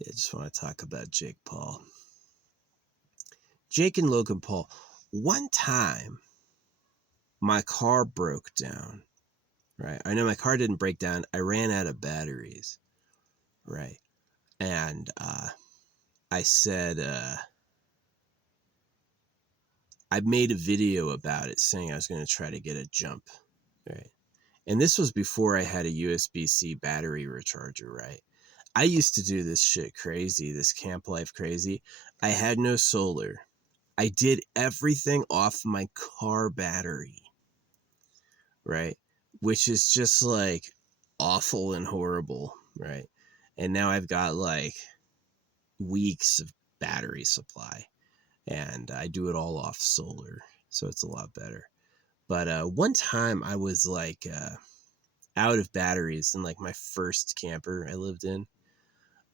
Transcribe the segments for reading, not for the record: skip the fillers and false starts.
I just want to talk about Jake Paul. Jake and Logan Paul. One time, my car broke down, right? I know my car didn't break down. I ran out of batteries, right? And I said, I made a video about it saying I was going to try to get a jump, right? And this was before I had a USB-C battery recharger, right? I used to do this shit crazy, this camp life crazy. I had no solar. I did everything off my car battery, right? Which is just like awful and horrible, right? And now I've got like weeks of battery supply, and I do it all off solar, so it's a lot better. But one time I was like out of batteries in like my first camper I lived in.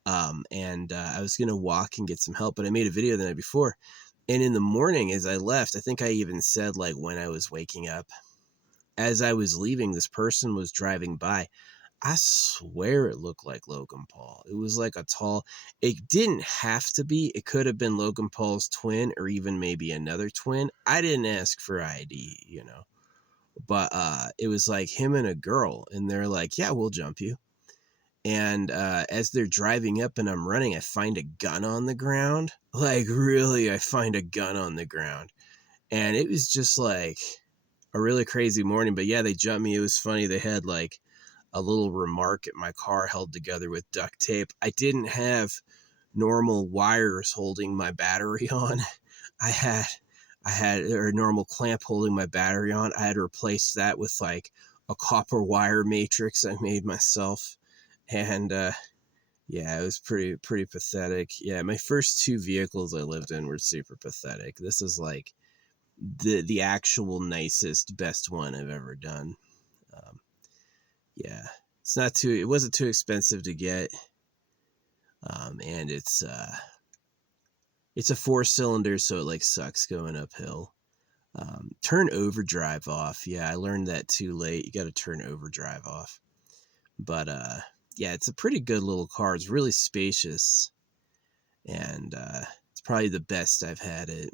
And I was going to walk and get some help, but I made a video the night before. And in the morning, as I left, I think I even said like when I was waking up, as I was leaving, this person was driving by. I swear it looked like Logan Paul. It was like a tall, it didn't have to be. It could have been Logan Paul's twin or even maybe another twin. I didn't ask for ID, you know, but it was like him and a girl, and they're like, yeah, we'll jump you. And as they're driving up and I'm running, I find a gun on the ground. Like, really, I find a gun on the ground. And it was just like a really crazy morning. But yeah, they jumped me. It was funny. They had like a little remark at my car held together with duct tape. I didn't have normal wires holding my battery on. I had a normal clamp holding my battery on. I had to replace that with like a copper wire matrix I made myself. And yeah, it was pretty pathetic. Yeah, my first two vehicles I lived in were super pathetic. This is like the actual nicest, best one I've ever done. Um, yeah, it wasn't too expensive to get, and it's a 4-cylinder, so it like sucks going uphill. Turn overdrive off. Yeah, I learned that too late. You got to turn overdrive off. But yeah, it's a pretty good little car. It's really spacious, and it's probably the best I've had it.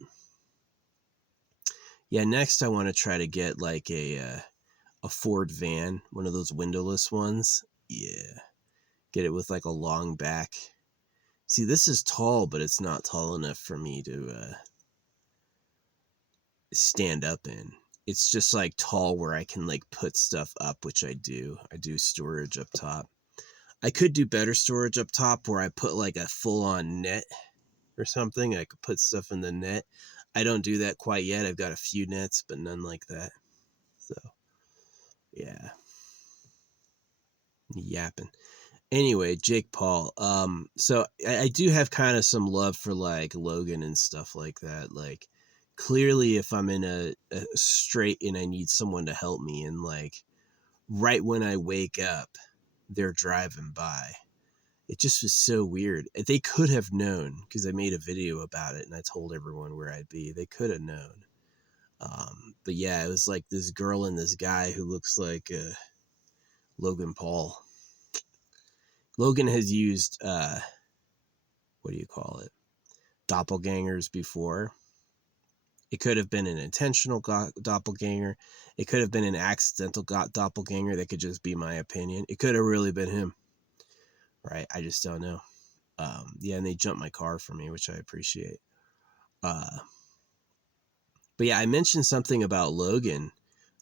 Yeah, next I want to try to get like a Ford van, one of those windowless ones. Yeah, get it with like a long back. See, this is tall, but it's not tall enough for me to stand up in. It's just like tall where I can like put stuff up, which I do. I do storage up top. I could do better storage up top where I put like a full-on net or something. I could put stuff in the net. I don't do that quite yet. I've got a few nets, but none like that. So, yeah. Yapping. Anyway, Jake Paul. So I do have kind of some love for like Logan and stuff like that. Like, clearly, if I'm in a strait and I need someone to help me, and like right when I wake up, they're driving by. It just was so weird. They could have known because I made a video about it and I told everyone where I'd be. They could have known. But yeah, it was like this girl and this guy who looks like Logan Paul. Logan has used what do you call it? Doppelgangers before. It could have been an intentional doppelganger. It could have been an accidental doppelganger. That could just be my opinion. It could have really been him, right? I just don't know. Yeah, and they jumped my car for me, which I appreciate. But yeah, I mentioned something about Logan,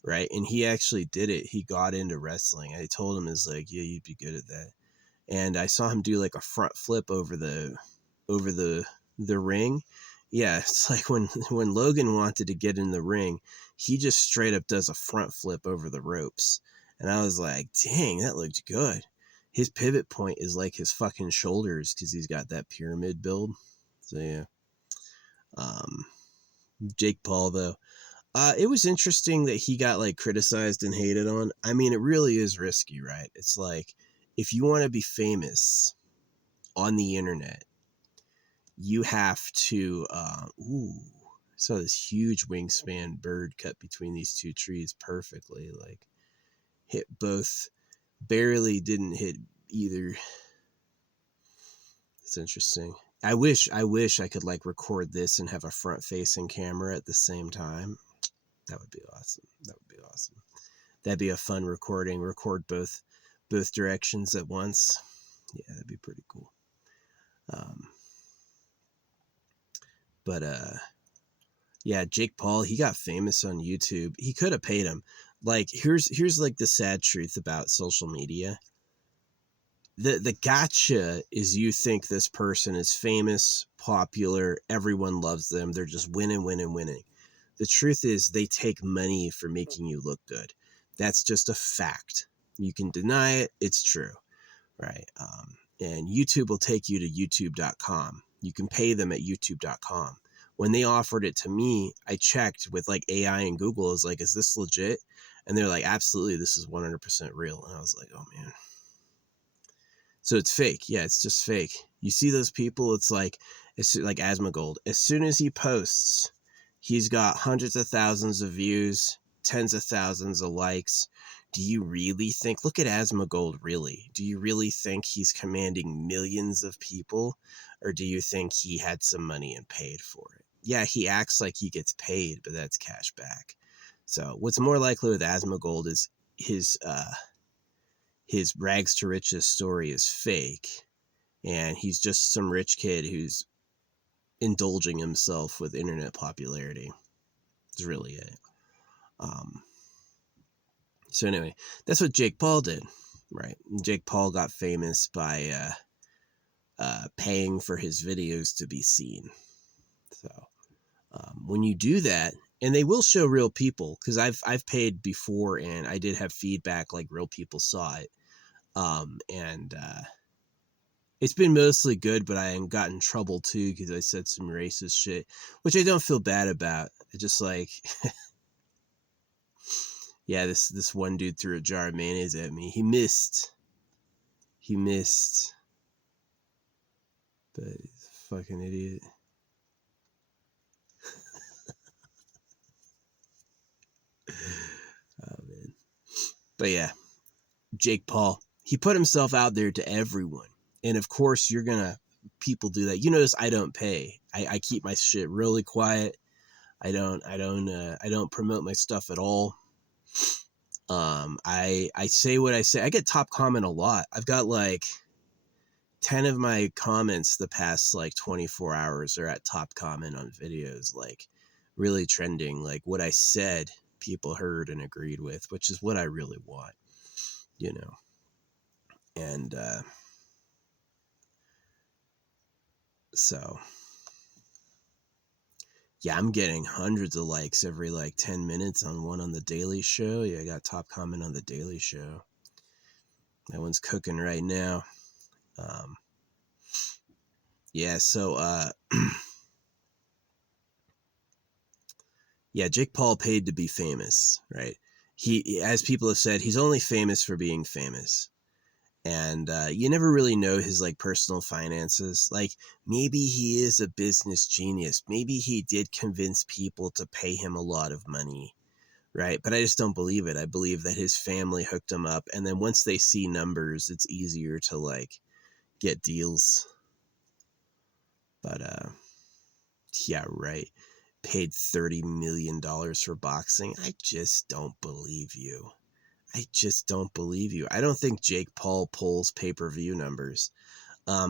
right? And he actually did it. He got into wrestling. I told him, is like, yeah, you'd be good at that. And I saw him do like a front flip over the ring. Yeah, it's like when Logan wanted to get in the ring, he just straight up does a front flip over the ropes. And I was like, dang, that looked good. His pivot point is like his fucking shoulders because he's got that pyramid build. So yeah. Jake Paul though. It was interesting that he got like criticized and hated on. I mean, it really is risky, right? It's like if you want to be famous on the internet, you have to saw this huge wingspan bird cut between these two trees perfectly, like hit both, barely didn't hit either It's interesting. I wish I could like record this and have a front facing camera at the same time. That would be awesome. That would be awesome. That'd be a fun recording. Record both directions at once. Yeah, that'd be pretty cool. But yeah, Jake Paul, he got famous on YouTube. He could have paid him. Like here's like the sad truth about social media. The gotcha is you think this person is famous, popular, everyone loves them, they're just winning, winning, winning. The truth is they take money for making you look good. That's just a fact. You can deny it, it's true, right? And YouTube will take you to youtube.com. You can pay them at youtube.com. When they offered it to me, I checked with like AI and Google. I was like, is this legit? And they're like, absolutely, this is 100% real. And I was like, oh man. So it's fake. Yeah, it's just fake. You see those people, it's like Asmongold. As soon as he posts, he's got hundreds of thousands of views, tens of thousands of likes. Do you really think, look at Asmongold, really? Do you really think he's commanding millions of people? Or do you think he had some money and paid for it? Yeah, he acts like he gets paid, but that's cash back. So what's more likely with Asmongold is his rags to riches story is fake, and he's just some rich kid who's indulging himself with internet popularity. It's really it. So anyway, that's what Jake Paul did, right? Jake Paul got famous by paying for his videos to be seen. So when you do that, and they will show real people, because I've paid before, and I did have feedback like real people saw it. And it's been mostly good, but I got in trouble too because I said some racist shit, which I don't feel bad about. I just like, yeah, this one dude threw a jar of mayonnaise at me. He missed, but he's a fucking idiot. Oh man, but yeah, Jake Paul, he put himself out there to everyone, and of course people do that. You notice I don't pay. I keep my shit really quiet. I don't promote my stuff at all. I say what I say. I get top comment a lot. I've got like 10 of my comments the past like 24 hours are at top comment on videos, like really trending. Like what I said, people heard and agreed with, which is what I really want, you know. And so yeah, I'm getting hundreds of likes every like 10 minutes on one on The Daily Show. Yeah, I got top comment on The Daily Show. That one's cooking right now. Yeah, so yeah, Jake Paul paid to be famous, right? He, as people have said, he's only famous for being famous. And you never really know his like personal finances. Like maybe he is a business genius. Maybe he did convince people to pay him a lot of money, right? But I just don't believe it. I believe that his family hooked him up, and then once they see numbers, it's easier to like get deals. But yeah, right. Paid $30 million for boxing. I just don't believe you. I just don't believe you. I don't think Jake Paul pulls pay-per-view numbers.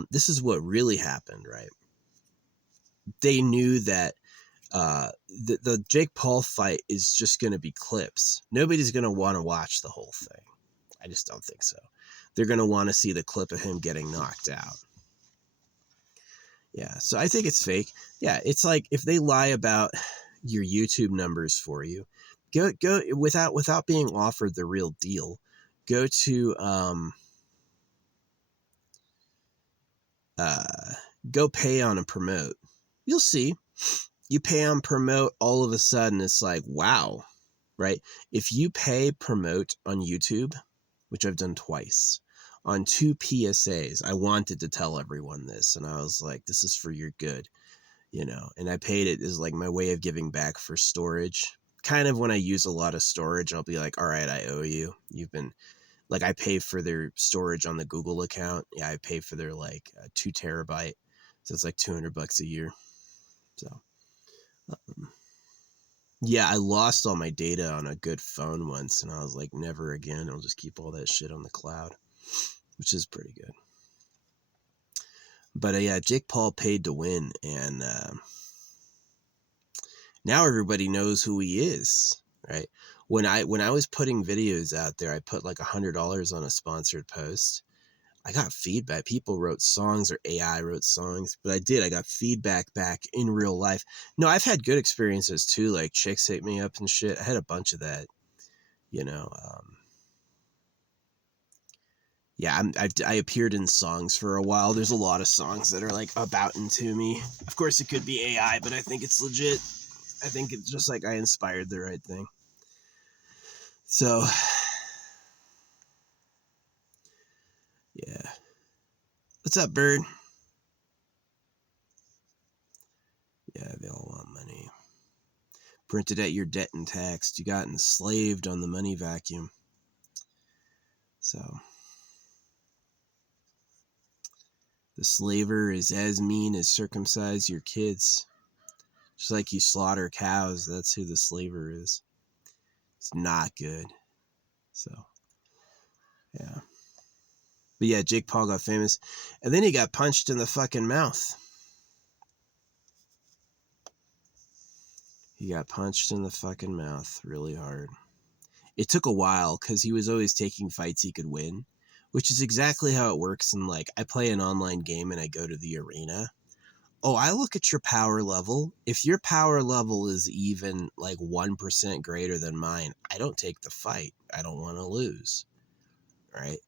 This is what really happened, right? They knew that the Jake Paul fight is just going to be clips. Nobody's going to want to watch the whole thing. I just don't think so. They're going to want to see the clip of him getting knocked out. Yeah, so I think it's fake. Yeah, it's like if they lie about your YouTube numbers for you, go without being offered the real deal. Go to go pay on a promote. You'll see. You pay on promote, all of a sudden it's like, wow, right? If you pay promote on YouTube, which I've done twice, on 2 PSAs, I wanted to tell everyone this, and I was like, this is for your good, you know, and I paid it as like my way of giving back for storage. Kind of when I use a lot of storage, I'll be like, all right, I owe you. You've been Like I pay for their storage on the Google account. Yeah, I pay for their like 2 terabyte. So it's like $200 a year. So yeah, I lost all my data on a good phone once, and I was like, never again. I'll just keep all that shit on the cloud, which is pretty good. But yeah, Jake Paul paid to win, and now everybody knows who he is, right? When I was putting videos out there, I put like $100 on a sponsored post. I got feedback. People wrote songs, or AI wrote songs, but I got feedback back in real life. No, I've had good experiences too. Like chicks hit me up and shit. I had a bunch of that, you know. Yeah, I appeared in songs for a while. There's a lot of songs that are like about and to me. Of course, it could be AI, but I think it's legit. I think it's just like I inspired the right thing. So, yeah. What's up, Bird? Yeah, they all want money. Printed at your debt and taxed. You got enslaved on the money vacuum. So, the slaver is as mean as circumcise your kids. Just like you slaughter cows, that's who the slaver is. It's not good. So, yeah. But yeah, Jake Paul got famous. And then he got punched in the fucking mouth. He got punched in the fucking mouth really hard. It took a while because he was always taking fights he could win, which is exactly how it works. And like, I play an online game and I go to the arena. Oh, I look at your power level. If your power level is even like 1% greater than mine, I don't take the fight. I don't want to lose. Right?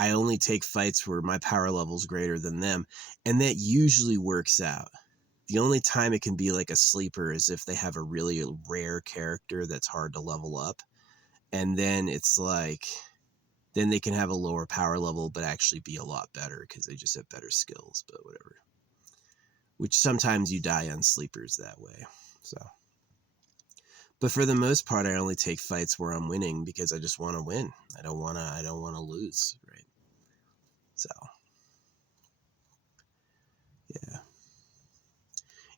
I only take fights where my power level is greater than them. And that usually works out. The only time it can be like a sleeper is if they have a really rare character that's hard to level up. And then it's like, then they can have a lower power level, but actually be a lot better because they just have better skills, but whatever. Which sometimes you die on sleepers that way. So, but for the most part, I only take fights where I'm winning because I just want to win. I don't want to lose, right? So, yeah.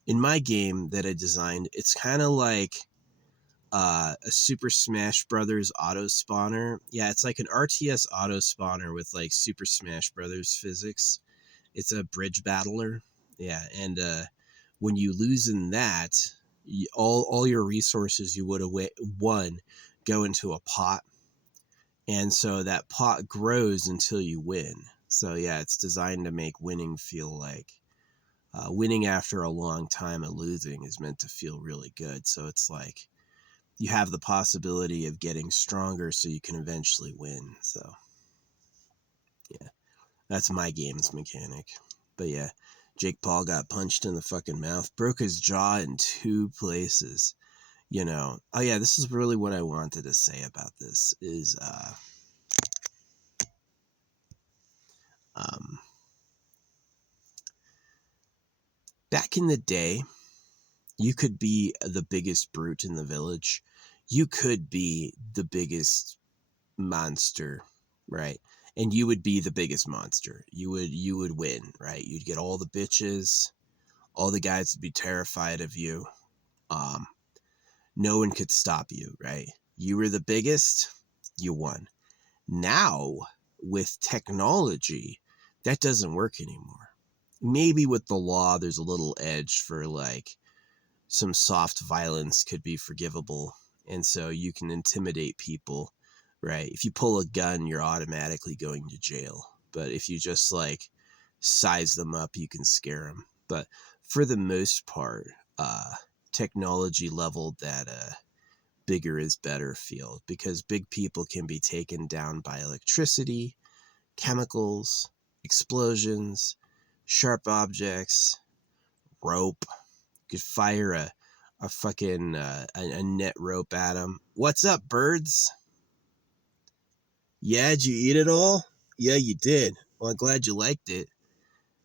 In my game that I designed, it's kind of like a Super Smash Brothers auto spawner. Yeah, it's like an RTS auto spawner with like Super Smash Brothers physics. It's a bridge battler. Yeah, and when you lose in that, all your resources you would have won go into a pot, and so that pot grows until you win. So yeah, it's designed to make winning feel like winning after a long time of losing is meant to feel really good. So it's like you have the possibility of getting stronger so you can eventually win. So yeah, that's my game's mechanic. But yeah, Jake Paul got punched in the fucking mouth, broke his jaw in 2 places. You know, oh yeah, this is really what I wanted to say about this is um back in the day, you could be the biggest brute in the village. You could be the biggest monster, right? And you would be the biggest monster. You would win, right? You'd get all the bitches, all the guys would be terrified of you. Um, no one could stop you, right? You were the biggest, you won. Now, with technology, that doesn't work anymore. Maybe with the law, there's a little edge for like some soft violence could be forgivable. And so you can intimidate people, right? If you pull a gun, you're automatically going to jail. But if you just like size them up, you can scare them. But for the most part, technology leveled that bigger is better field because big people can be taken down by electricity, chemicals, explosions, sharp objects, rope. You could fire a fucking a net rope at them. What's up, birds? Yeah, did you eat it all? Yeah, you did. Well, I'm glad you liked it.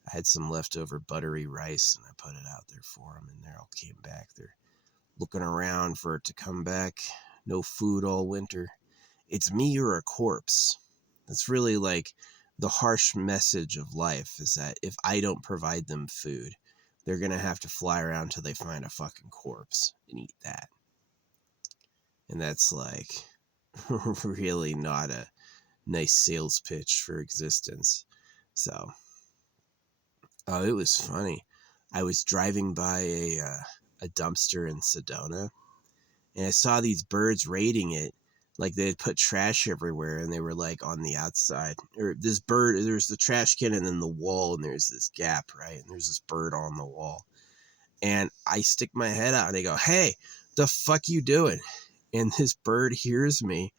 I had some leftover buttery rice and I put it out there for them, and they all came back. They're looking around for it to come back. No food all winter. it's me or a corpse. That's really like the harsh message of life, is that if I don't provide them food, they're going to have to fly around till they find a fucking corpse and eat that. And that's like really not a nice sales pitch for existence. So, oh, it was funny. I was driving by a dumpster in Sedona, and I saw these birds raiding it. Like they had put trash everywhere, and they were like on the outside. Or this bird, there's the trash can, and then the wall, and there's this gap, right? And there's this bird on the wall. And I stick my head out, and I go, "Hey, the fuck you doing?" And this bird hears me,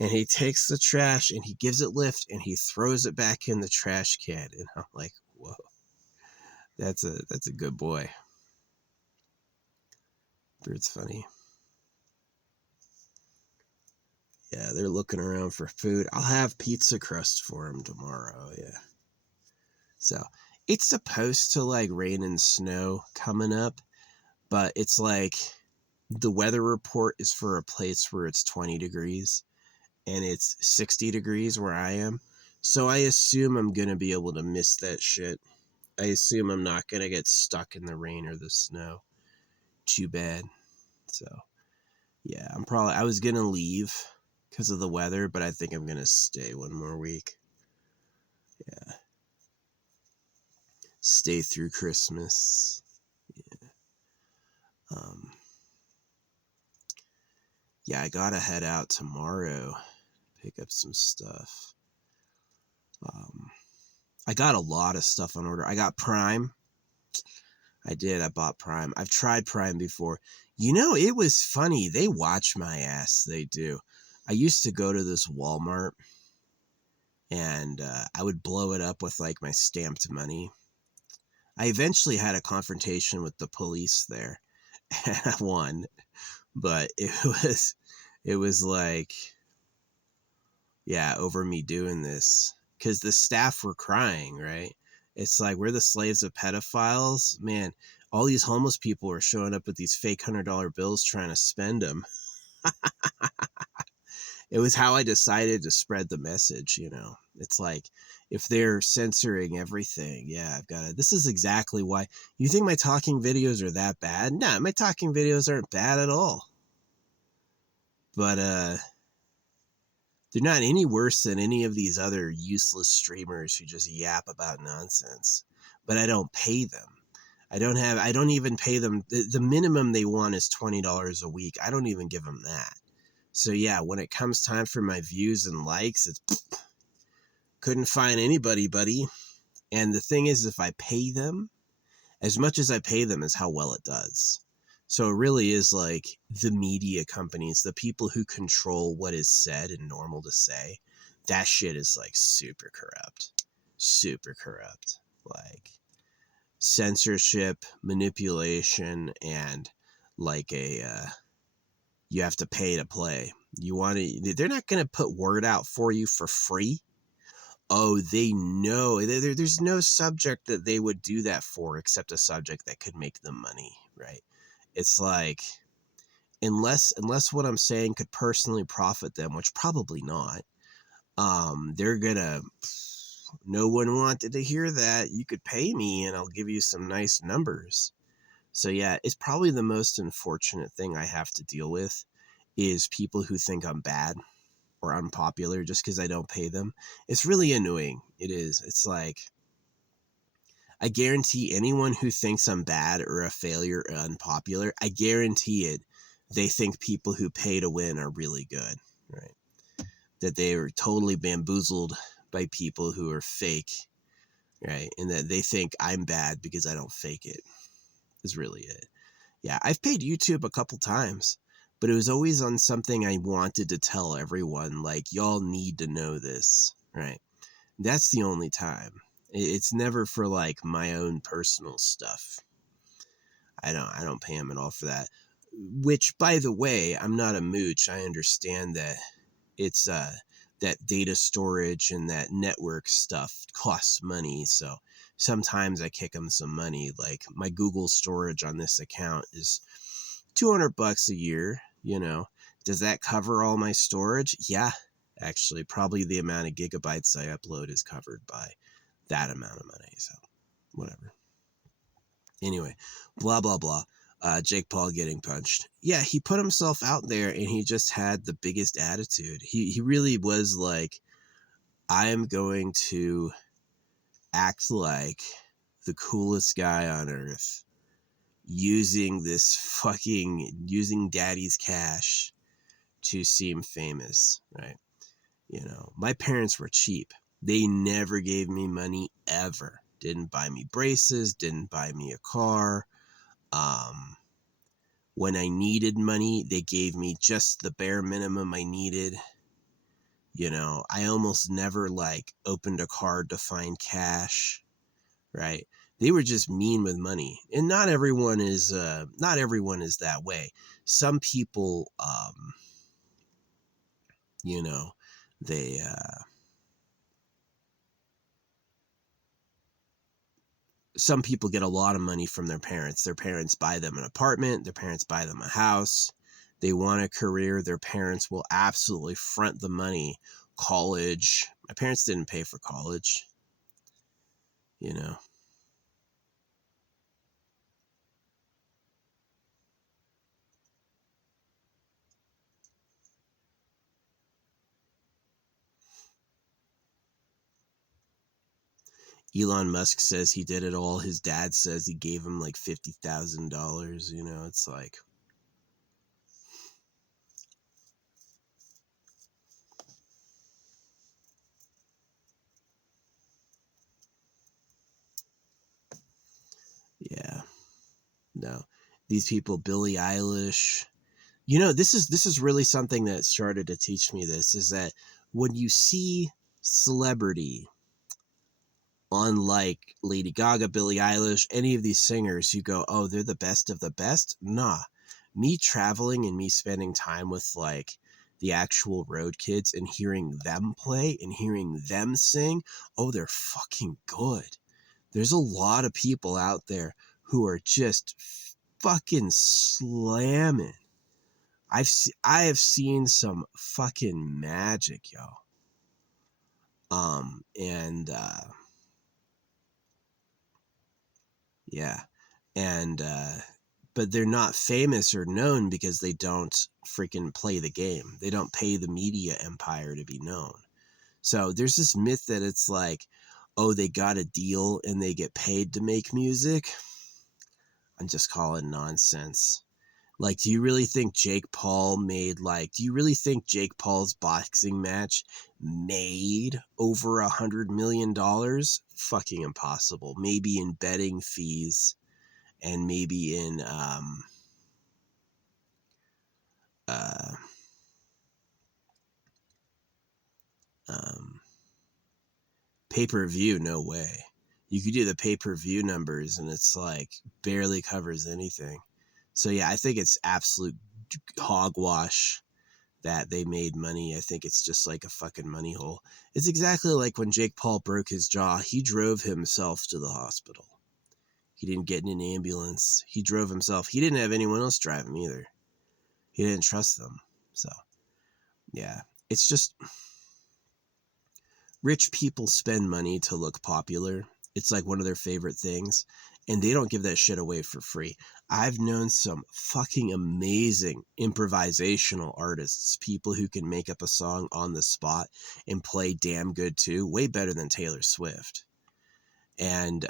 and he takes the trash, and he gives it lift, and he throws it back in the trash can. And I'm like, whoa, that's a good boy. Bird's funny. Yeah, they're looking around for food. I'll have pizza crust for them tomorrow. Yeah. So it's supposed to like rain and snow coming up, but it's like the weather report is for a place where it's 20 degrees and it's 60 degrees where I am. So I assume I'm going to be able to miss that shit. I assume I'm not going to get stuck in the rain or the snow. Too bad. So yeah, I was going to leave because of the weather, but I think I'm going to stay one more week. Yeah. Stay through Christmas. Yeah. Yeah, I gotta head out tomorrow, pick up some stuff. I got a lot of stuff on order. I got Prime. I bought Prime. I've tried Prime before. You know, it was funny. They watch my ass. They do. I used to go to this Walmart, and I would blow it up with like my stamped money. I eventually had a confrontation with the police there, and I won. But it was like, yeah, over me doing this, because the staff were crying, right? It's like, we're the slaves of pedophiles. Man, all these homeless people are showing up with these fake $100 bills trying to spend them. It was how I decided to spread the message, you know. It's like, if they're censoring everything, yeah, I've got to. This is exactly why. You think my talking videos are that bad? Nah, my talking videos aren't bad at all. But they're not any worse than any of these other useless streamers who just yap about nonsense. But I don't pay them. I don't even pay them. The minimum they want is $20 a week. I don't even give them that. So yeah, when it comes time for my views and likes, it's couldn't find anybody, buddy. And the thing is, if I pay them, as much as I pay them is how well it does. So it really is like the media companies, the people who control what is said and normal to say. That shit is like super corrupt. Super corrupt. Like censorship, manipulation, and like you have to pay to play. They're not going to put word out for you for free. Oh, they know. There's no subject that they would do that for except a subject that could make them money, right? It's like, unless what I'm saying could personally profit them, which probably not, they're gonna, no one wanted to hear that. You could pay me and I'll give you some nice numbers. So yeah, it's probably the most unfortunate thing I have to deal with is people who think I'm bad or unpopular just because I don't pay them. It's really annoying. It is. It's like, I guarantee anyone who thinks I'm bad or a failure or unpopular, I guarantee it, they think people who pay to win are really good, right? That they are totally bamboozled by people who are fake, right? And that they think I'm bad because I don't fake it, is really it. Yeah, I've paid YouTube a couple times, but it was always on something I wanted to tell everyone, like, y'all need to know this, right? That's the only time. It's never for like my own personal stuff. I don't pay him at all for that. Which, by the way, I'm not a mooch. I understand that it's that data storage and that network stuff costs money. So sometimes I kick them some money. Like my Google storage on this account is $200 a year. You know, does that cover all my storage? Yeah, Actually, probably the amount of gigabytes I upload is covered by that amount of money. So, whatever. Anyway, blah, blah, blah. Jake Paul getting punched. Yeah, he put himself out there and he just had the biggest attitude. He really was like, I am going to act like the coolest guy on earth using daddy's cash to seem famous, right? You know, my parents were cheap. They never gave me money ever. Didn't buy me braces, didn't buy me a car. When I needed money, they gave me just the bare minimum I needed. You know, I almost never like opened a card to find cash, right? They were just mean with money. And not everyone is that way. Some people you know, they some people get a lot of money from their parents. Their parents buy them an apartment, their parents buy them a house. They want a career, their parents will absolutely front the money. College. My parents didn't pay for college, you know. Elon Musk says he did it all. His dad says he gave him like $50,000, you know. It's like, yeah. No. These people, Billie Eilish, you know, this is really something that started to teach me this, is that when you see celebrity on like Lady Gaga, Billie Eilish, any of these singers, you go, oh, they're the best of the best. Nah, me traveling and me spending time with like the actual road kids and hearing them play and hearing them sing, oh, they're fucking good. There's a lot of people out there who are just fucking slamming. I have seen some fucking magic, yo. And yeah. And but they're not famous or known because they don't freaking play the game. They don't pay the media empire to be known. So there's this myth that it's like, oh, they got a deal and they get paid to make music. I'm just calling nonsense. Like, do you really think Jake Paul do you really think Jake Paul's boxing match made over $100 million? Fucking impossible. Maybe in betting fees and maybe in uh, um, pay-per-view. No way. You could do the pay-per-view numbers and it's like barely covers anything. So yeah, I think it's absolute hogwash that they made money. I think it's just like a fucking money hole. It's exactly like when Jake Paul broke his jaw. He drove himself to the hospital. He didn't get in an ambulance. He drove himself. He didn't have anyone else drive him either. He didn't trust them. So yeah, it's just rich people spend money to look popular. It's like one of their favorite things, and they don't give that shit away for free. I've known some fucking amazing improvisational artists, people who can make up a song on the spot and play damn good too, way better than Taylor Swift. And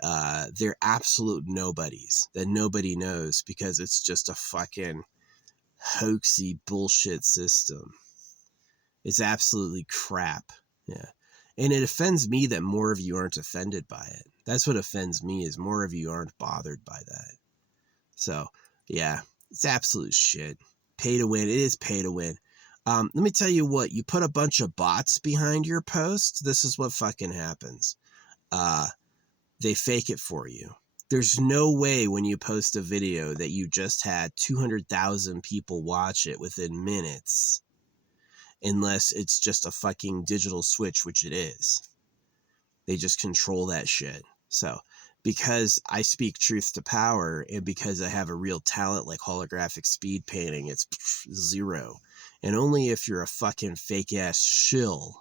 they're absolute nobodies that nobody knows because it's just a fucking hoaxy bullshit system. It's absolutely crap. Yeah. And it offends me that more of you aren't offended by it. That's what offends me, is more of you aren't bothered by that. So, yeah, it's absolute shit. Pay to win. It is pay to win. Let me tell you what, you put a bunch of bots behind your post, this is what fucking happens. They fake it for you. There's no way when you post a video that you just had 200,000 people watch it within minutes, unless it's just a fucking digital switch, which it is. They just control that shit. So because I speak truth to power and because I have a real talent like holographic speed painting, it's zero. And only if you're a fucking fake ass shill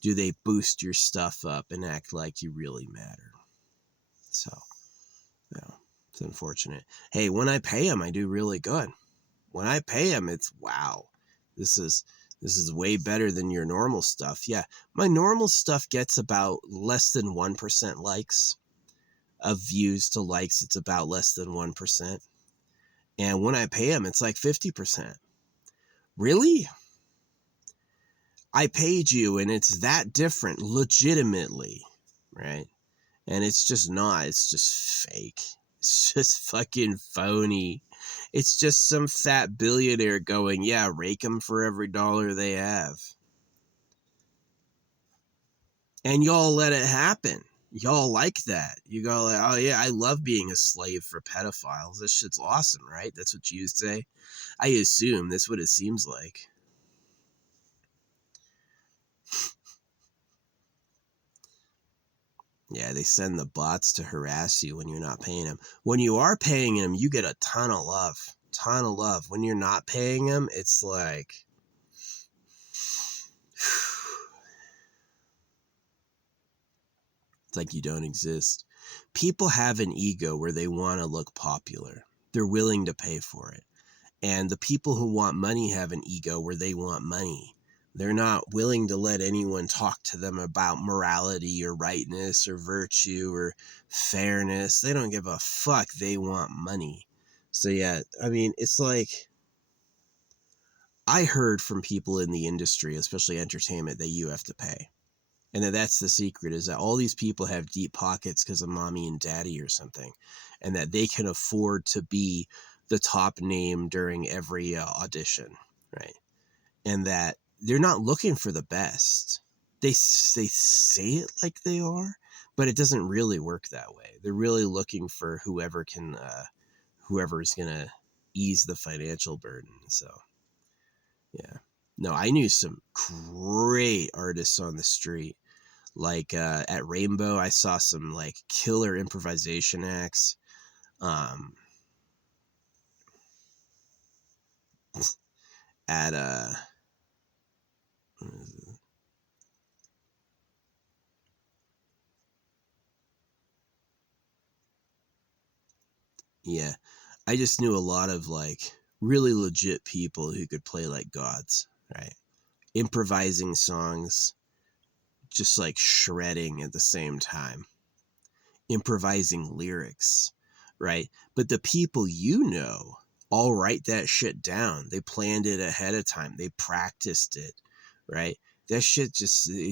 do they boost your stuff up and act like you really matter. So, yeah, it's unfortunate. Hey, when I pay them, I do really good. When I pay them, it's wow. This is way better than your normal stuff. Yeah, my normal stuff gets about less than 1% likes. Of views to likes, it's about less than 1%. And when I pay them, it's like 50%. Really? I paid you and it's that different, legitimately, right? And it's just not. It's just fake. It's just fucking phony. It's just some fat billionaire going, yeah, rake them for every dollar they have. And y'all let it happen. Y'all like that. You go like, oh yeah, I love being a slave for pedophiles. This shit's awesome, right? That's what you say. I assume that's what it seems like. Yeah, they send the bots to harass you when you're not paying them. When you are paying them, you get a ton of love. Ton of love. When you're not paying them, it's like... it's like you don't exist. People have an ego where they want to look popular. They're willing to pay for it. And the people who want money have an ego where they want money. They're not willing to let anyone talk to them about morality or rightness or virtue or fairness. They don't give a fuck. They want money. So yeah, I mean, it's like, I heard from people in the industry, especially entertainment, that you have to pay. And that's the secret, is that all these people have deep pockets because of mommy and daddy or something. And that they can afford to be the top name during every audition, right? And that they're not looking for the best. They say it like they are, but it doesn't really work that way. They're really looking for whoever's gonna ease the financial burden. So, yeah. No, I knew some great artists on the street. Like at Rainbow, I saw some like killer improvisation acts. At yeah, I just knew a lot of like really legit people who could play like gods, right? Improvising songs, just like shredding at the same time, improvising lyrics, right? But the people all write that shit down. They planned it ahead of time. They practiced it, right? That shit it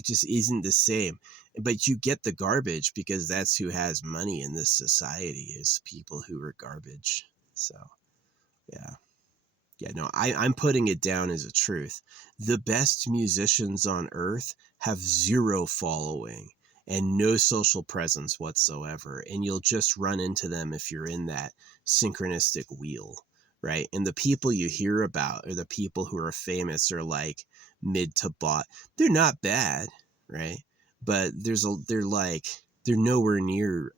just isn't the same. But you get the garbage because that's who has money in this society, is people who are garbage. So, yeah. Yeah, no, I'm putting it down as a truth. The best musicians on earth have zero following and no social presence whatsoever. And you'll just run into them if you're in that synchronistic wheel, right? And the people you hear about are the people who are famous or like mid to bot. They're not bad, right? But they're nowhere near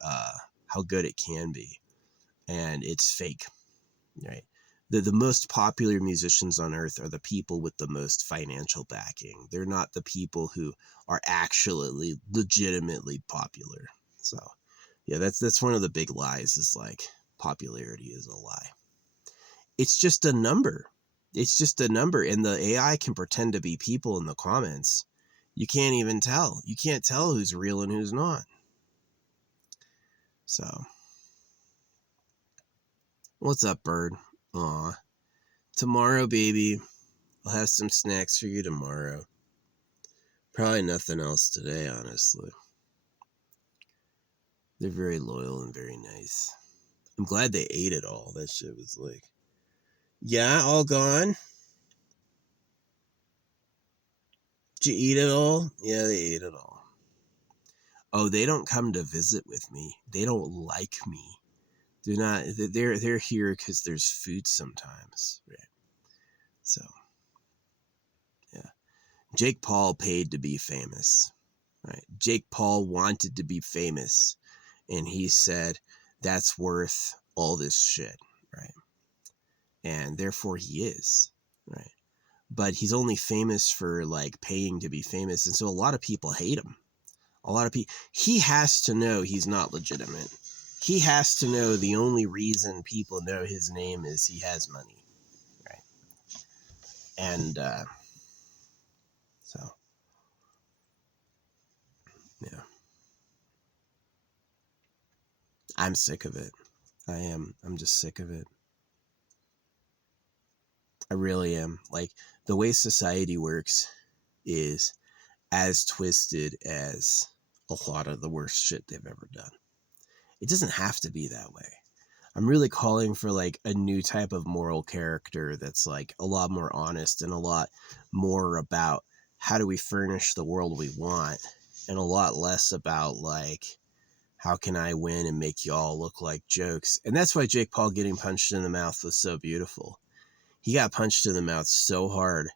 how good it can be. And it's fake, right? The most popular musicians on earth are the people with the most financial backing. They're not the people who are actually legitimately popular. So yeah, that's one of the big lies, is like popularity is a lie. It's just a number. It's just a number, and the AI can pretend to be people in the comments. You can't even tell. You can't tell who's real and who's not. So, what's up, bird? Aw. Tomorrow, baby. I'll have some snacks for you tomorrow. Probably nothing else today, honestly. They're very loyal and very nice. I'm glad they ate it all. That shit was like... yeah, all gone? Did you eat it all? Yeah, they ate it all. Oh, they don't come to visit with me. They don't like me. They're not... they're here because there's food sometimes. Right? So, yeah. Jake Paul paid to be famous. Right? Jake Paul wanted to be famous. And he said, that's worth all this shit, right? And therefore he is, right? but he's only famous for like paying to be famous. And so a lot of people hate him. A lot of people, he has to know he's not legitimate. He has to know the only reason people know his name is he has money. Right. And, so, yeah. I'm sick of it. I am. I'm just sick of it. I really am. Like, the way society works is as twisted as a lot of the worst shit they've ever done. It doesn't have to be that way. I'm really calling for like a new type of moral character that's like a lot more honest and a lot more about how do we furnish the world we want, and a lot less about like how can I win and make y'all look like jokes. And that's why Jake Paul getting punched in the mouth was so beautiful. He got punched in the mouth so hard.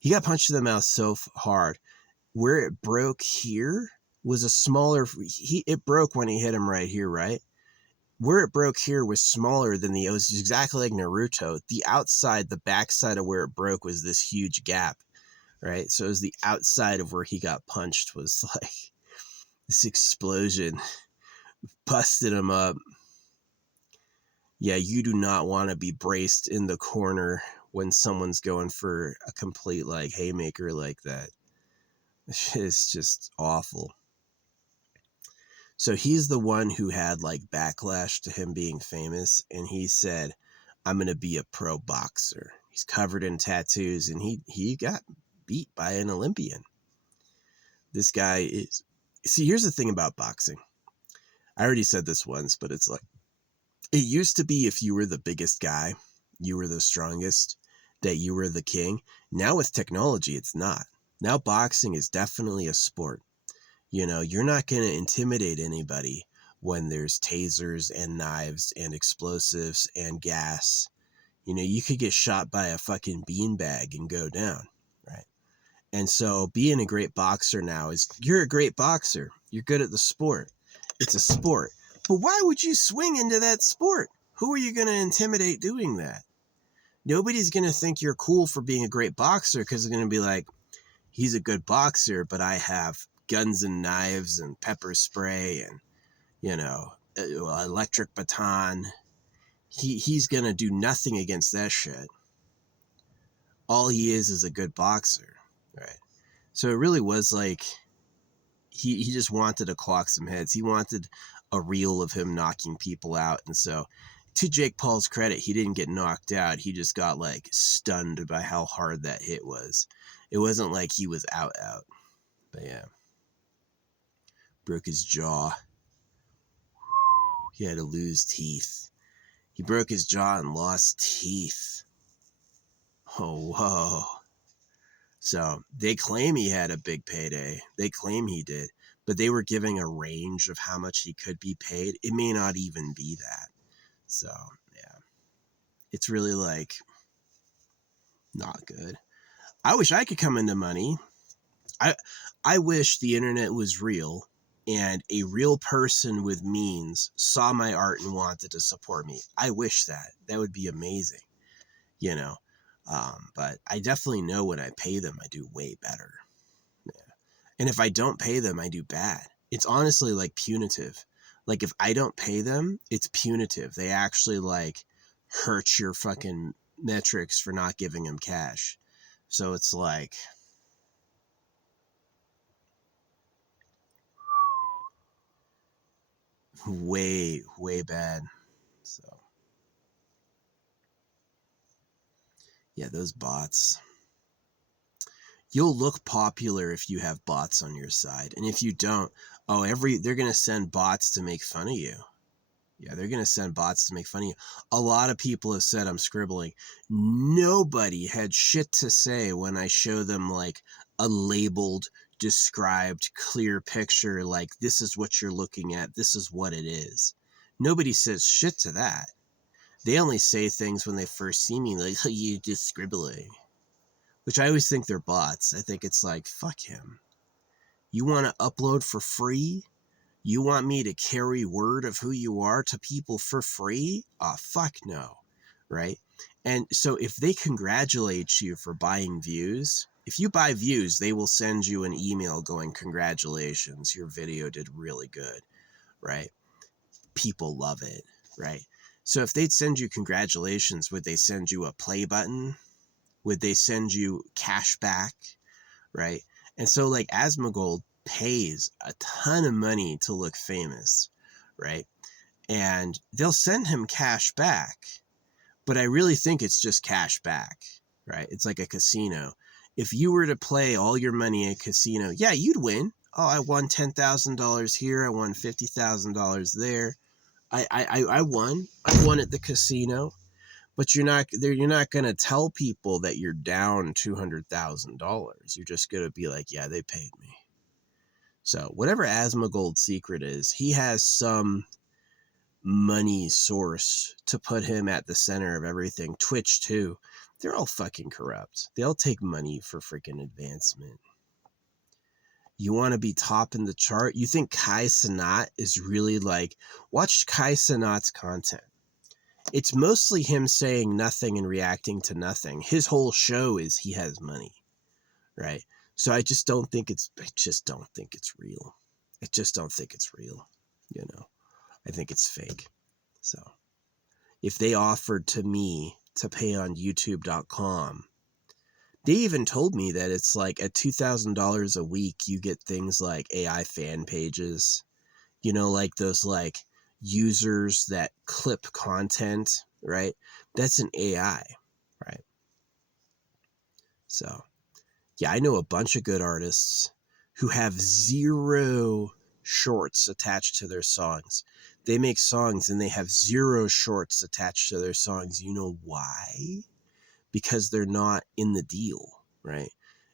He got punched in the mouth so hard. Where it broke here was a smaller, it broke when he hit him right here, right? Where it broke here was smaller than it was exactly like Naruto. The outside, the backside of where it broke was this huge gap, right? So it was the outside of where he got punched was like this explosion, busted him up. Yeah, you do not want to be braced in the corner when someone's going for a complete like haymaker like that. It's just awful. So he's the one who had like backlash to him being famous, and he said, I'm going to be a pro boxer. He's covered in tattoos, and he got beat by an Olympian. This guy is... See, here's the thing about boxing. I already said this once, but it's like, it used to be if you were the biggest guy, you were the strongest, that you were the king. Now with technology, it's not. Now boxing is definitely a sport. You know, you're not going to intimidate anybody when there's tasers and knives and explosives and gas. You know, you could get shot by a fucking beanbag and go down, right? And so being a great boxer now is, you're a great boxer. You're good at the sport. It's a sport. But why would you swing into that sport? Who are you going to intimidate doing that? Nobody's going to think you're cool for being a great boxer because they're going to be like, he's a good boxer, but I have guns and knives and pepper spray and, you know, electric baton. He's going to do nothing against that shit. All he is a good boxer, right? So it really was like, he just wanted to clock some heads. He wanted a reel of him knocking people out. And so to Jake Paul's credit, he didn't get knocked out. He just got like stunned by how hard that hit was. It wasn't like he was out. But yeah. Broke his jaw. He had to lose teeth. He broke his jaw and lost teeth. Oh, whoa. So they claim he had a big payday. They claim he did. But they were giving a range of how much he could be paid. It may not even be that. So, yeah. It's really like not good. I wish I could come into money. I wish the internet was real and a real person with means saw my art and wanted to support me. I wish that. That would be amazing, you know. But I definitely know when I pay them, I do way better. Yeah. And if I don't pay them, I do bad. It's honestly like punitive. Like if I don't pay them, it's punitive. They actually like hurt your fucking metrics for not giving them cash. So it's like, way bad. So yeah, those bots. You'll look popular if you have bots on your side, and if you don't, they're gonna send bots to make fun of you. Yeah, they're gonna send bots to make fun of you. A lot of people have said I'm scribbling. Nobody had shit to say when I show them like a labeled, described, clear picture, like this is what you're looking at, this is what it is. Nobody says shit to that. They only say things when they first see me, like, oh, you just scribbling. Which I always think they're bots. I think it's like, fuck him. You want to upload for free? You want me to carry word of who you are to people for free? Fuck no, right? And so if they congratulate you for buying views, if you buy views, they will send you an email going, congratulations, your video did really good, right? People love it, right? So if they'd send you congratulations, would they send you a play button? Would they send you cash back, right? And so like Asmongold pays a ton of money to look famous, right? And they'll send him cash back, but I really think it's just cash back, right? It's like a casino. If you were to play all your money in a casino, yeah, you'd win. Oh, I won $10,000 here. I won $50,000 there. I won. I won at the casino. But you're not going to tell people that you're down $200,000. You're just going to be like, yeah, they paid me. So whatever Asmongold's secret is, he has some money source to put him at the center of everything. Twitch too. They're all fucking corrupt. They all take money for freaking advancement. You want to be top in the chart? You think Kai Cenat is really like, watch Kai Cenat's content. It's mostly him saying nothing and reacting to nothing. His whole show is he has money, right? So I just don't think it's real. I just don't think it's real, you know. I think it's fake. So if they offered to me to pay on youtube.com, they even told me that it's like at $2,000 a week, you get things like AI fan pages, you know, like those like users that clip content, right? That's an AI, right? So yeah, I know a bunch of good artists who have zero shorts attached to their songs. They make songs and they have zero shorts attached to their songs. You know why? Because they're not in the deal, right?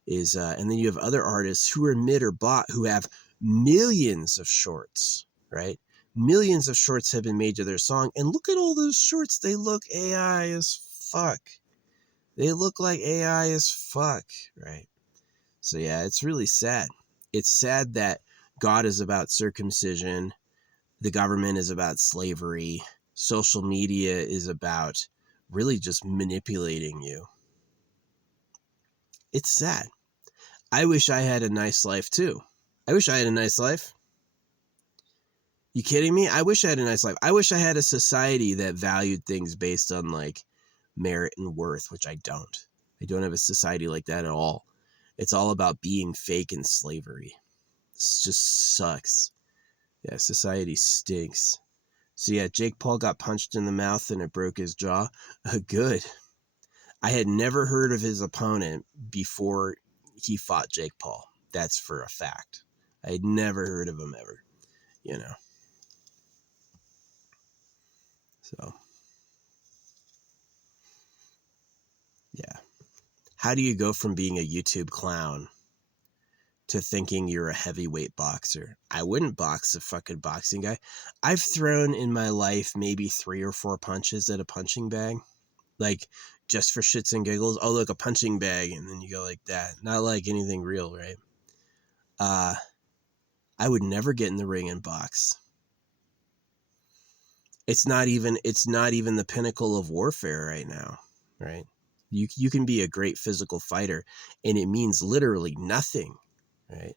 And then you have other artists who are mid or bot who have millions of shorts, right? Millions of shorts have been made to their song, and look at all those shorts. They look AI as fuck. They look like AI as fuck, right? So yeah, it's really sad. It's sad that God is about circumcision, the government is about slavery, social media is about really just manipulating you. It's sad. I wish I had a nice life too. I wish I had a nice life. You kidding me? I wish I had a nice life. I wish I had a society that valued things based on like merit and worth, which I don't. I don't have a society like that at all. It's all about being fake and slavery. This just sucks. Yeah, society stinks. So yeah, Jake Paul got punched in the mouth and it broke his jaw. Good. I had never heard of his opponent before he fought Jake Paul. That's for a fact. I had never heard of him ever, you know. So, yeah. How do you go from being a YouTube clown to thinking you're a heavyweight boxer? I wouldn't box a fucking boxing guy. I've thrown in my life maybe 3 or 4 punches at a punching bag. Like, just for shits and giggles. Oh, look, a punching bag. And then you go like that. Not like anything real, right? I would never get in the ring and box. It's not even the pinnacle of warfare right now, right? You can be a great physical fighter and it means literally nothing, right?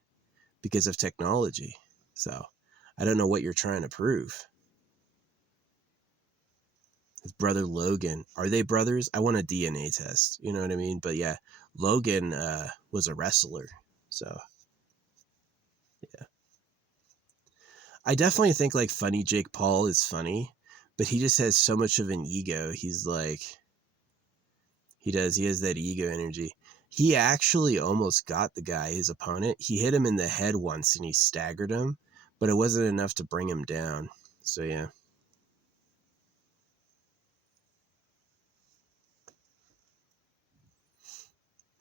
Because of technology. So I don't know what you're trying to prove. His brother Logan, are they brothers? I want a DNA test, you know what I mean? But yeah, Logan was a wrestler. So yeah. I definitely think like funny Jake Paul is funny, but he just has so much of an ego. He's like, he has that ego energy. He actually almost got the guy, his opponent. He hit him in the head once and he staggered him, but it wasn't enough to bring him down. So yeah.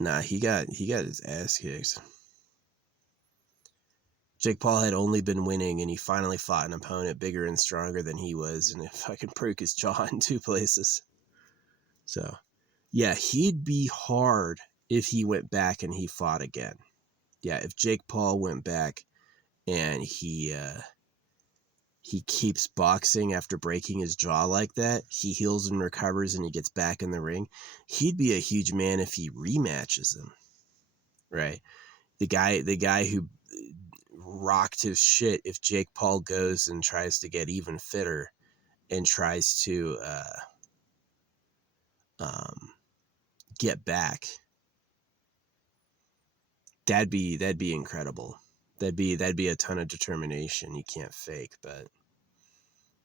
Nah, he got his ass kicked. Jake Paul had only been winning and he finally fought an opponent bigger and stronger than he was, and it fucking broke his jaw in 2 places. So yeah, he'd be hard if he went back and he fought again. Yeah, if Jake Paul went back and he he keeps boxing after breaking his jaw like that. He heals and recovers and he gets back in the ring. He'd be a huge man if he rematches him, right? The guy who rocked his shit, if Jake Paul goes and tries to get even fitter and tries to get back, that'd be incredible. That'd be a ton of determination you can't fake, but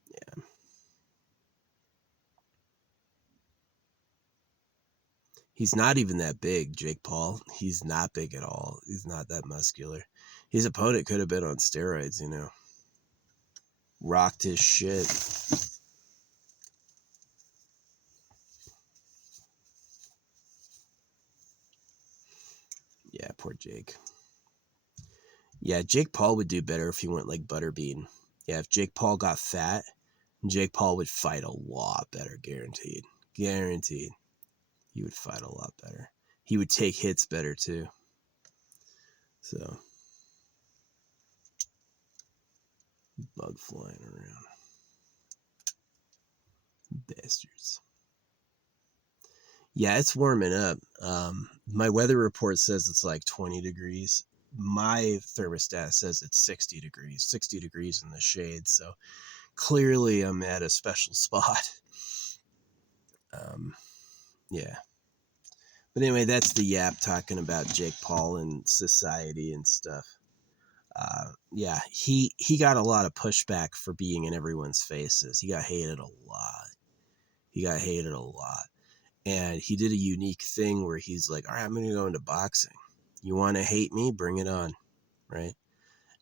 yeah. He's not even that big, Jake Paul. He's not big at all. He's not that muscular. His opponent could have been on steroids, you know. Rocked his shit. Yeah, poor Jake. Yeah, Jake Paul would do better if he went like Butterbean. Yeah, if Jake Paul got fat, Jake Paul would fight a lot better, guaranteed. Guaranteed. He would fight a lot better. He would take hits better too. So, bug flying around. Bastards. Yeah, it's warming up. My weather report says it's like 20 degrees. My thermostat says it's 60 degrees in the shade. So clearly I'm at a special spot. Yeah. But anyway, that's the yap talking about Jake Paul and society and stuff. Yeah, he got a lot of pushback for being in everyone's faces. He got hated a lot. And he did a unique thing where he's like, all right, I'm going to go into boxing. You want to hate me? Bring it on. Right.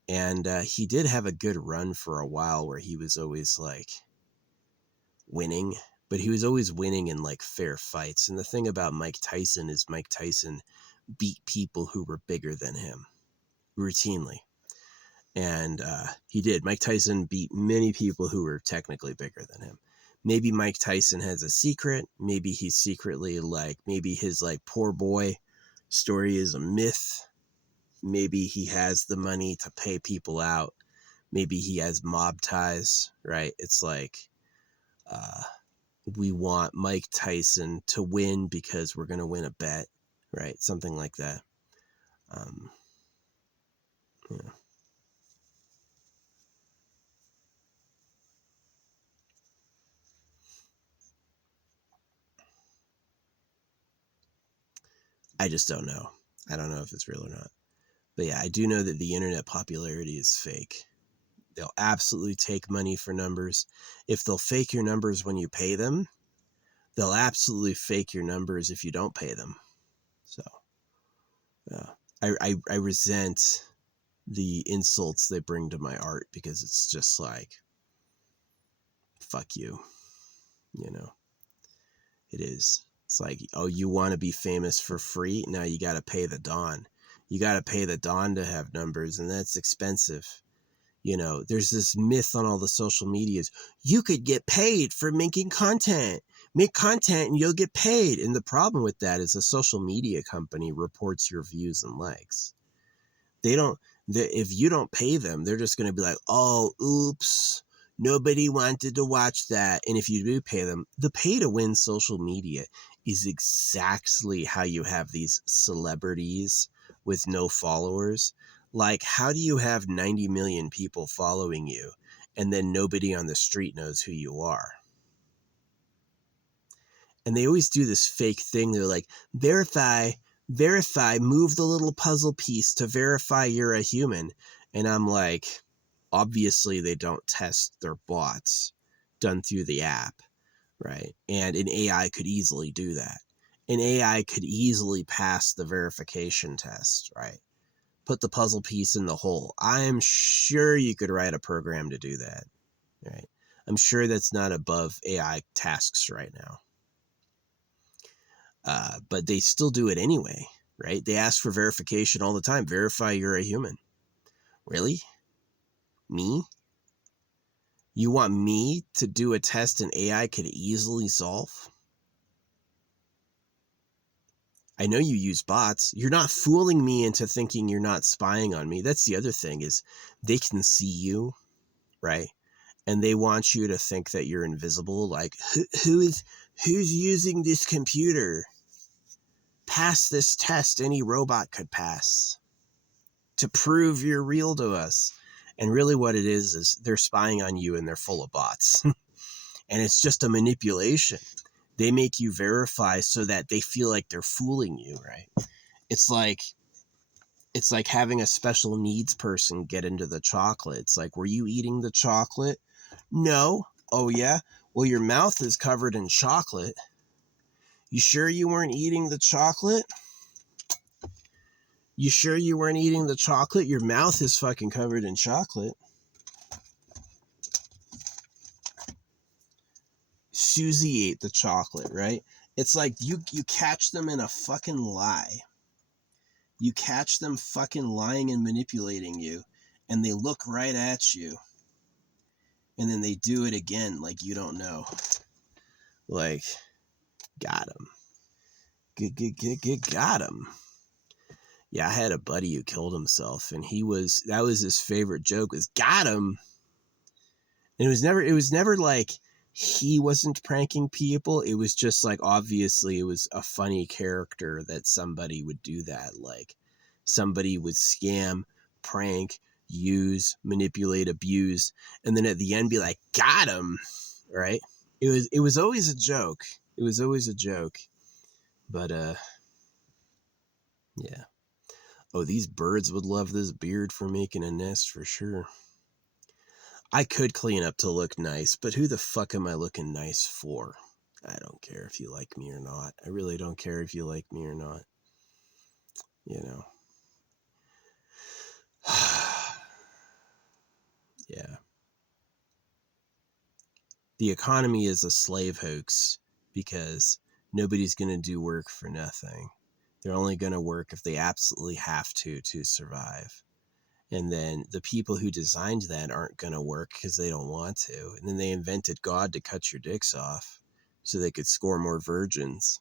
And he did have a good run for a while where he was always like winning, but he was always winning in like fair fights. And the thing about Mike Tyson is Mike Tyson beat people who were bigger than him routinely. And he did. Mike Tyson beat many people who were technically bigger than him. Maybe Mike Tyson has a secret. Maybe he's secretly like, maybe his like poor boy story is a myth. Maybe he has the money to pay people out. Maybe he has mob ties, right? It's like, we want Mike Tyson to win because we're going to win a bet, right? Something like that. Yeah. I just don't know. I don't know if it's real or not. But yeah, I do know that the internet popularity is fake. They'll absolutely take money for numbers. If they'll fake your numbers when you pay them, they'll absolutely fake your numbers if you don't pay them. So, yeah. I resent the insults they bring to my art because it's just like, fuck you. You know, it is. It's like, oh, you want to be famous for free? Now you got to pay the Don. You got to pay the Don to have numbers, and that's expensive. You know, there's this myth on all the social medias. You could get paid for making content. Make content and you'll get paid. And the problem with that is a social media company reports your views and likes. If you don't pay them, they're just going to be like, oh, oops, nobody wanted to watch that. And if you do pay them, the pay to win social media is exactly how you have these celebrities with no followers. Like, how do you have 90 million people following you and then nobody on the street knows who you are? And they always do this fake thing. They're like, verify, move the little puzzle piece to verify you're a human. And I'm like, obviously they don't test their bots done through the app, right? And an AI could easily do that. An AI could easily pass the verification test, right? Put the puzzle piece in the hole. I'm sure you could write a program to do that, right? I'm sure that's not above AI tasks right now. But they still do it anyway, right? They ask for verification all the time. Verify you're a human. Really? Me? You want me to do a test an AI could easily solve? I know you use bots. You're not fooling me into thinking you're not spying on me. That's the other thing is they can see you, right? and they want you to think that you're invisible. Like, who's using this computer? Pass this test any robot could pass to prove you're real to us. And really what it is they're spying on you, and they're full of bots. And it's just a manipulation. They make you verify so that they feel like they're fooling you, right? It's like having a special needs person get into the chocolate. It's like, were you eating the chocolate? No. Oh yeah? Well, your mouth is covered in chocolate. You sure you weren't eating the chocolate? You sure you weren't eating the chocolate? Your mouth is fucking covered in chocolate. Susie ate the chocolate, right? It's like you catch them in a fucking lie. You catch them fucking lying and manipulating you, and they look right at you, and then they do it again like you don't know. Like, got him. Got him. Yeah, I had a buddy who killed himself, and that was his favorite joke, was got him. And it was never like he wasn't pranking people. It was just like, obviously it was a funny character that somebody would do that. Like, somebody would scam, prank, use, manipulate, abuse, and then at the end be like, got him, right? It was always a joke. It was always a joke. But yeah. Oh, these birds would love this beard for making a nest for sure. I could clean up to look nice, but who the fuck am I looking nice for? I don't care if you like me or not. I really don't care if you like me or not. You know. Yeah. The economy is a slave hoax because nobody's going to do work for nothing. They're only going to work if they absolutely have to survive. And then the people who designed that aren't going to work because they don't want to. And then they invented God to cut your dicks off so they could score more virgins.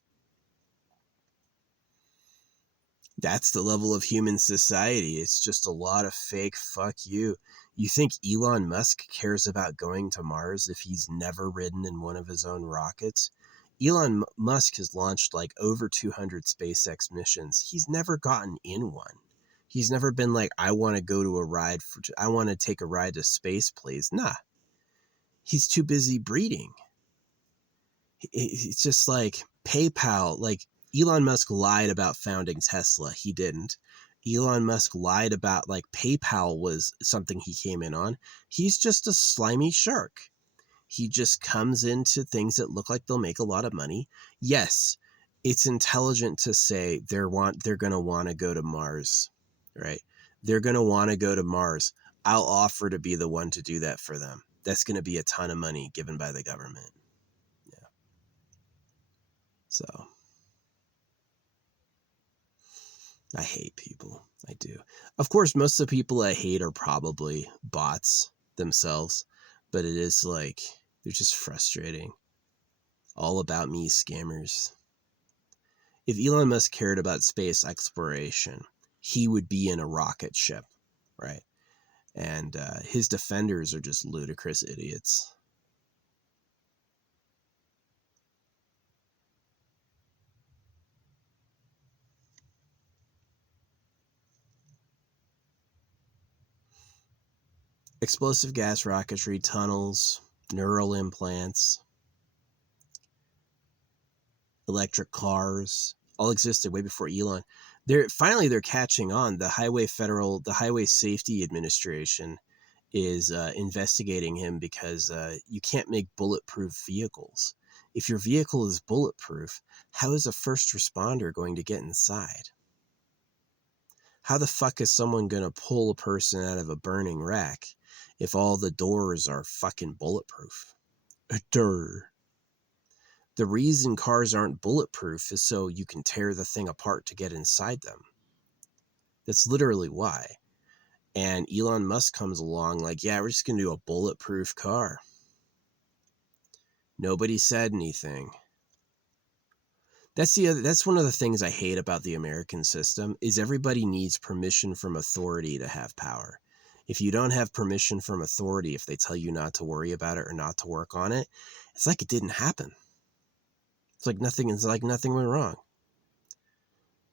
That's the level of human society. It's just a lot of fake fuck you. You think Elon Musk cares about going to Mars if he's never ridden in one of his own rockets? Elon Musk has launched like over 200 SpaceX missions. He's never gotten in one. He's never been like, I want to go to I want to take a ride to space, please. Nah. He's too busy breeding. It's just like PayPal, like Elon Musk lied about founding Tesla. He didn't. Elon Musk lied about like PayPal was something he came in on. He's just a slimy shark. He just comes into things that look like they'll make a lot of money. Yes, it's intelligent to say they're going to want to go to Mars, right? They're going to want to go to Mars. I'll offer to be the one to do that for them. That's going to be a ton of money given by the government. Yeah. So I hate people. I do. Of course, most of the people I hate are probably bots themselves, but it is like, they're just frustrating. All about me scammers. If Elon Musk cared about space exploration, he would be in a rocket ship, right? And his defenders are just ludicrous idiots. Explosive gas rocketry, tunnels, neural implants, electric cars, all existed way before Elon. They're catching on. The Highway Safety Administration is investigating him because you can't make bulletproof vehicles. If your vehicle is bulletproof, how is a first responder going to get inside? How the fuck is someone going to pull a person out of a burning wreck if all the doors are fucking bulletproof? The reason cars aren't bulletproof is so you can tear the thing apart to get inside them. That's literally why. And Elon Musk comes along like, yeah, we're just going to do a bulletproof car. Nobody said anything. That's one of the things I hate about the American system is everybody needs permission from authority to have power. If you don't have permission from authority, if they tell you not to worry about it or not to work on it, it's like it didn't happen. It's like nothing went wrong.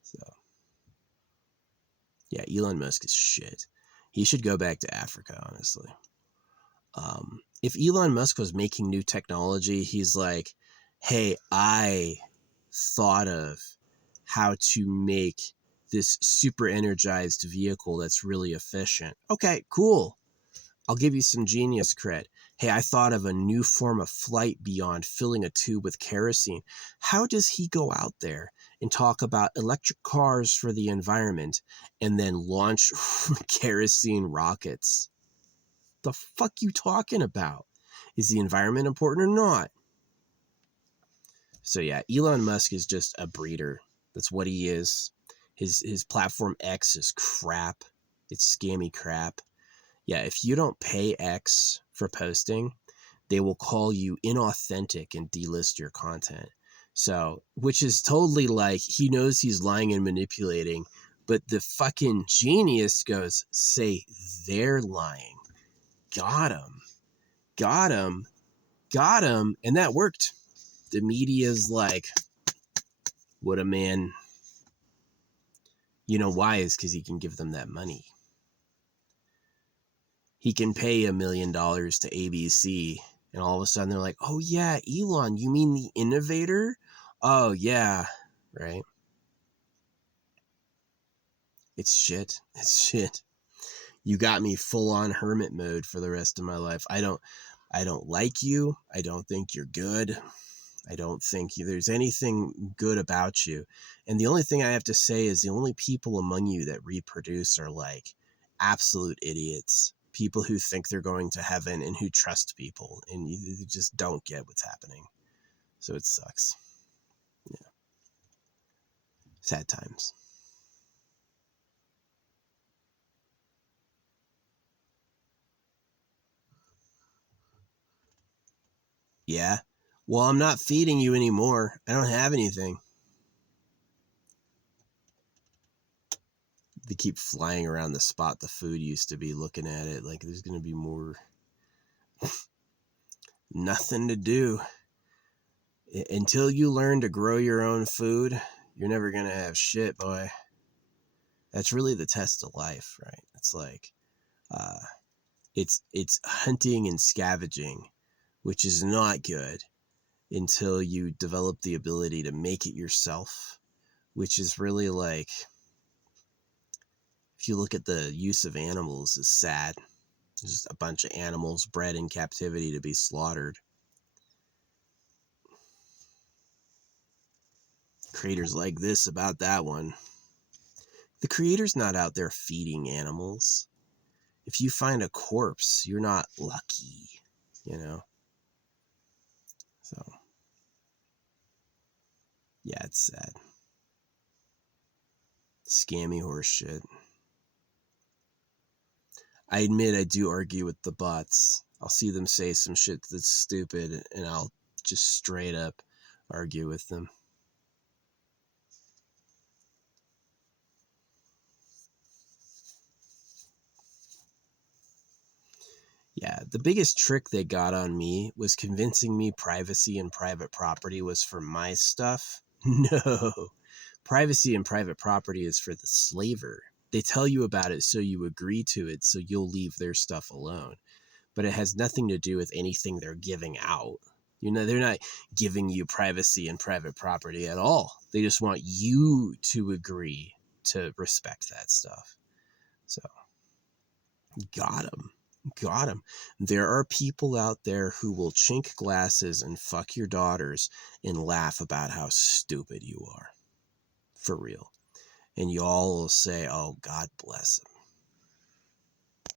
So, yeah, Elon Musk is shit. He should go back to Africa, honestly. If Elon Musk was making new technology, he's like, hey, I thought of how to make this super energized vehicle that's really efficient. Okay, cool. I'll give you some genius cred. Hey, I thought of a new form of flight beyond filling a tube with kerosene. How does he go out there and talk about electric cars for the environment and then launch kerosene rockets? The fuck you talking about? Is the environment important or not? So yeah, Elon Musk is just a breeder. That's what he is. His platform X is crap. It's scammy crap. Yeah, if you don't pay X for posting, they will call you inauthentic and delist your content. So, which is totally like he knows he's lying and manipulating, but the fucking genius goes, say they're lying. Got him. Got him. Got him. And that worked. The media's like, what a man. You know why? Is because he can give them that money. He can pay $1 million to ABC, and all of a sudden they're like, oh yeah, Elon, you mean the innovator? Oh yeah, right? It's shit. It's shit. You got me full on hermit mode for the rest of my life. I don't like you. I don't think you're good. I don't think there's anything good about you. And the only thing I have to say is the only people among you that reproduce are like absolute idiots. People who think they're going to heaven and who trust people, and you just don't get what's happening. So it sucks. Yeah. Sad times. Yeah. Well, I'm not feeding you anymore. I don't have anything. They keep flying around the spot the food used to be, looking at it like there's going to be more. Nothing to do. Until you learn to grow your own food, you're never going to have shit, boy. That's really the test of life, right? It's like, it's hunting and scavenging, which is not good until you develop the ability to make it yourself, which is really like, if you look at the use of animals, is sad. There's just a bunch of animals bred in captivity to be slaughtered. Creators like this about that one. The creator's not out there feeding animals. If you find a corpse, you're not lucky, you know? So, yeah, it's sad. Scammy horse shit. I admit I do argue with the bots. I'll see them say some shit that's stupid, and I'll just straight up argue with them. Yeah, the biggest trick they got on me was convincing me privacy and private property was for my stuff. No, privacy and private property is for the slaver. They tell you about it so you agree to it, so you'll leave their stuff alone. But it has nothing to do with anything they're giving out. You know, they're not giving you privacy and private property at all. They just want you to agree to respect that stuff. So, got them. Got him. There are people out there who will chink glasses and fuck your daughters and laugh about how stupid you are. For real. And y'all will say, oh, God bless him.